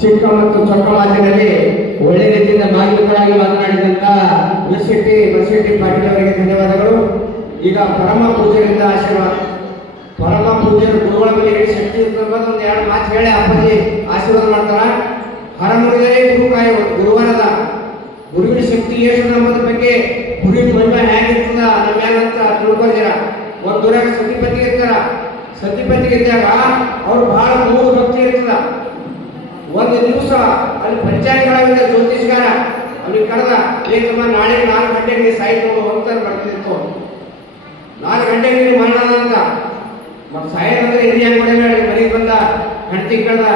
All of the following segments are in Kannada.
ಚಿಕ್ಕ ಮತ್ತು ಚೊಕ್ಕ ಮಾತಿನಲ್ಲಿ ಒಳ್ಳೆ ರೀತಿಯಿಂದ ಮಾಹಿತಿಗಳಾಗಿ ಮಾತನಾಡಿದಂತ ಬಸೆಟ್ಟಿ ಬಸಶೆಟ್ಟಿ ಪಾಟೀಲ್ ಅವರಿಗೆ ಧನ್ಯವಾದಗಳು. ಈಗ ಪರಮ ಪೂಜೆಯಿಂದ ಆಶೀರ್ವಾದ. ಪರಮ ಪೂಜೆಯ ಗುರುಗಳ ಮೇಲೆ ಹೇಳಿ ಶಕ್ತಿ ಅನ್ನೋದು ಒಂದು ಎರಡು ಮಾತು ಹೇಳಿ ಅಪ್ಪಾಜಿ ಆಶೀರ್ವಾದ ಮಾಡ್ತಾರ? ಹರಮುರಿದರೆ ಗುರು ಕಾಯ, ಗುರುವಾರದ ಗುರುವಿನ ಶಕ್ತಿ ಎಷ್ಟು ಅನ್ನೋದ್ರ ಬಗ್ಗೆ ಗುರುವಿನ ಮಹಿಮೆ ಹೇಗಿರ್ತದ, ನಮ್ಮ ತಿಳ್ಕೊಂಡಿರ ಒಂದು ದೂರ ಸತಿಪತಿ ಇರ್ತಾರ. ಸತಿಪತಿ ಇದ್ದಾಗ ಅವ್ರು ಬಹಳ ಮೂರು ಭಕ್ತಿ ಇರ್ತದ. ಒಂದು ದಿವಸ ಅಲ್ಲಿ ಪಂಚಾಯತ್ಗಳಾಗಿದ್ದ ಜ್ಯೋತಿಷ್ಕಾರ ಅವ್ರಿಗೆ ಕರೆದ ಏಕಮ್ಮ ನಾಳೆ ನಾಲ್ಕು ಗಂಟೆಗೆ ನೀ ಸಾಯಿ ತಗೊಂಡು ಹೋಗ್ತಾರೆ ಬರ್ತಿತ್ತು ನಾಲ್ಕು ಗಂಟೆಗೆ ಮರಣ ಅಂತ. ಮತ್ತೆ ಇದು ಹೆಂಗ್ ಮಾಡಿಲ್ಲ ಮನೆಗೆ ಬಂದ, ಹೆಂಡತಿ ಕಳೆದ,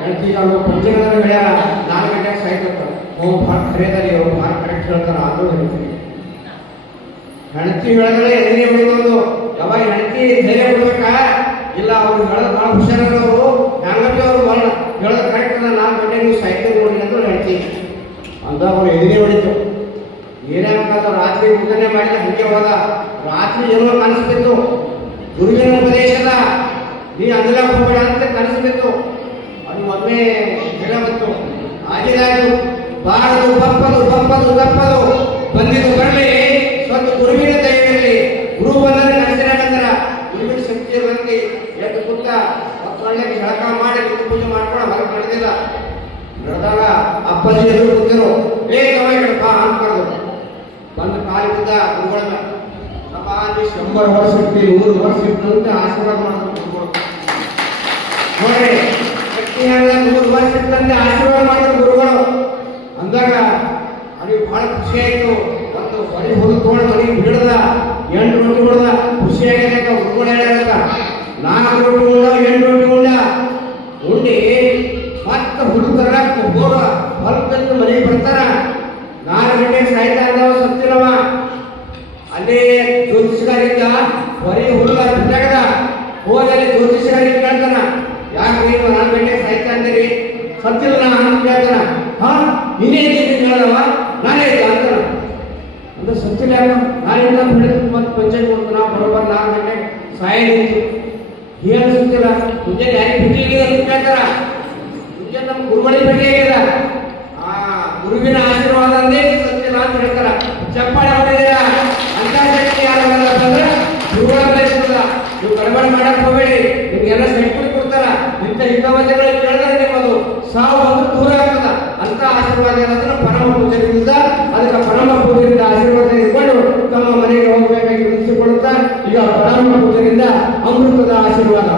ಹೆಂಡತಿ ಅವರು ಪಂಚಗದ ಹೇಳ್ಯಾರ ನಾಲ್ಕು ಗಂಟೆಗೆ ಸಾಯ್ತಪ್ಪ ಓ ಭಾಳ ಖರೇದಾರಿ ಅವ್ರು ಭಾಳ ಕರೆಕ್ಟ್ ಹೇಳ್ತಾರ, ಆದ್ರೂ ಹೇಳ್ತೀನಿ. ಹೆಣತಿ ಹೇಳಿದ್ರೆ ಎದುರಿ ಬಿಡೋದು ಯಾವಾಗ ಹೆಣತಿ ಧೈರ್ಯ ಬಿಡ್ಬೇಕಾ ಇಲ್ಲ, ಅವ್ರು ಹೇಳೋದು ಭಾಳ ಹುಷಾರವರು ನೀವು ಸಾಹಿತ್ಯ ನೋಡಿ ಅಂತ ಹೇಳ್ತಿ ಅಂತ ಅವ್ರು ಎದುರೇ ಹೊಡಿತು ಏನಾಗಲ್ಲ ರಾತ್ರಿ ಊಟನೆ ಮಾಡಿದ ಹಂಗೆ ಹೋದ ರಾತ್ರಿ ಏನೋ ಕನಸು ಬಿತ್ತು ಗುರುವಿನ ಉಪದೇಶದ ನೀ ಅದೆಲ್ಲ ಹೋಗ್ಬೇಡ ಅಂತ ಕನಸು ಬಿತ್ತು ಅದು ಒಮ್ಮೆ ಗಿಡ ಬಂತು ಆಗಿದಾಯ್ತು ಬಾರದು ಬಪ್ಪದು ಬಪ್ಪದು ತಪ್ಪದು ಬಂದಿದ್ದು ಬರಲಿ ನಡೆದಾಗ ಅಪ್ಪಾಜಿ ಎದುರು ಕೂತಿರು. ಏ ಕಡೆ ಬಾ ಕರೆದು ಬಂದು ಕಾಲಿ ಬಿದ್ದ ಗುರುಗಳ ಅಪ್ಪಾಜಿ ಶಂಬರ್ ವರ್ಷ ಇಟ್ಟು ನೂರು ವರ್ಷ ಇರ್ತಂತೆ ಆಶೀರ್ವಾದ ಮಾಡ್ತಾರೆ ನೂರು ವರ್ಷ ಇಟ್ಟಂತೆ ಆಶೀರ್ವಾದ ಮಾಡ್ತಾರೆ ಗುರುಗಳು. ಅಂದಾಗ ಅಲ್ಲಿ ಬಹಳ ಖುಷಿ ಆಯ್ತು. ಒಂದು ಮನೆ ಹೋಗಿ ತಗೊಂಡು ಮನೆಗೆ ಬಿಡದ ಎಂಟು ರೊಟ್ಟಿ ಹೊಡೆದ ಖುಷಿ ಆಗಿದೆ ಗುರುಗಳು ಹೇಳ್ಯಾರ ನಾಲ್ಕು ರೊಟ್ಟಿ ಎಂಟು ರೊಟ್ಟಿ ಹೊಲದಲ್ಲಿ ಮನೆಗೆ ಬರ್ತಾರ. ನಾಲ್ಕು ಗಂಟೆಗೆ ಸಾಯ್ತಾ ಇದ್ದಾವ ಸತ್ತಿರವ. ಅಲ್ಲೇ ಜ್ಯೋತಿಷಗಾರಿಂದ ಹೊರಗೆ ಹುಡುಗ ಬಿಟ್ಟಾಗದ ಹೋದಲ್ಲಿ ಜ್ಯೋತಿಷಗಾರಿಗೆ ಕೇಳ್ತಾನ ಯಾಕೆ ನೀವು ನಾಲ್ಕು ಗಂಟೆಗೆ ಸಾಯ್ತಾ ಇದ್ದೀರಿ? ಸತ್ತಿಲ್ಲ ನಾನು ಅಂತ ಕೇಳ್ತಾನ ಹಾ, ನೀನೇ ಇದ್ದೀನಿ ಹೇಳದವ? ನಾನೇ ಇದ್ದ ಅಂತಾನ ಅಂದ್ರೆ ಸತ್ತಿಲ್ಲ ನಾನಿಂದ ಬಿಡಿದು ಮತ್ತೆ ಪಂಚಾಯತ್ ಕೊಡ್ತಾನ ಬರೋಬ್ಬರ ನಾಲ್ಕು ಗಂಟೆಗೆ ಸಾಯದಿತ್ತು ಏನು ಸತ್ತಿಲ್ಲ. ಮುಂಜಾನೆ ಯಾರಿಗೆ ಬಿಟ್ಟಿಲ್ಲ ಅಂತ ಕೇಳ್ತಾರ. ಮುಂಜಾನೆ ನಮ್ಮ ಗುರುಗಳಿಗೆ ಭೇಟಿಯಾಗಿಲ್ಲ ಆ ಗುರುವಿನ ಆಶೀರ್ವಾದ ಅಂದೇ ಸತ್ಯನ ಅಂತ ಹೇಳ್ತಾರ ಚಪ್ಪಾಳೆ ಹೊಡೆದಿರ ಅಂತ ಶಕ್ತಿ ಯಾರು ಅಂದ್ರೆ ಗುರುಗಳ ಬೆಳೆಸಲ್ಲ ನೀವು ಗಡಬಡ ಮಾಡಕ್ ಹೋಗಬೇಡಿ ನಿಮ್ಗೆಲ್ಲ ಸೆಟ್ಬಿಟ್ಟು ಕೊಡ್ತಾರ. ಇಂಥ ಹಿತವಚನಗಳು ಕೇಳಿದ್ರೆ ನಿಮ್ಮದು. ಸಾವು ಬಂದು ದೂರ ಆಗ್ತದ ಅಂತ ಆಶೀರ್ವಾದ ಏನಾದ್ರೆ ಪರಮ ಪೂಜೆಯಿಂದ ಅದಕ್ಕೆ ಪರಮ ಪೂಜೆಯಿಂದ ಆಶೀರ್ವಾದ ಇಟ್ಕೊಂಡು ತಮ್ಮ ಮನೆಗೆ ಹೋಗಬೇಕಾಗಿ ವಿನಿಸಿಕೊಳ್ಳುತ್ತಾ ಈಗ ಪರಮ ಪೂಜೆಯಿಂದ ಅಮೃತದ ಆಶೀರ್ವಾದ.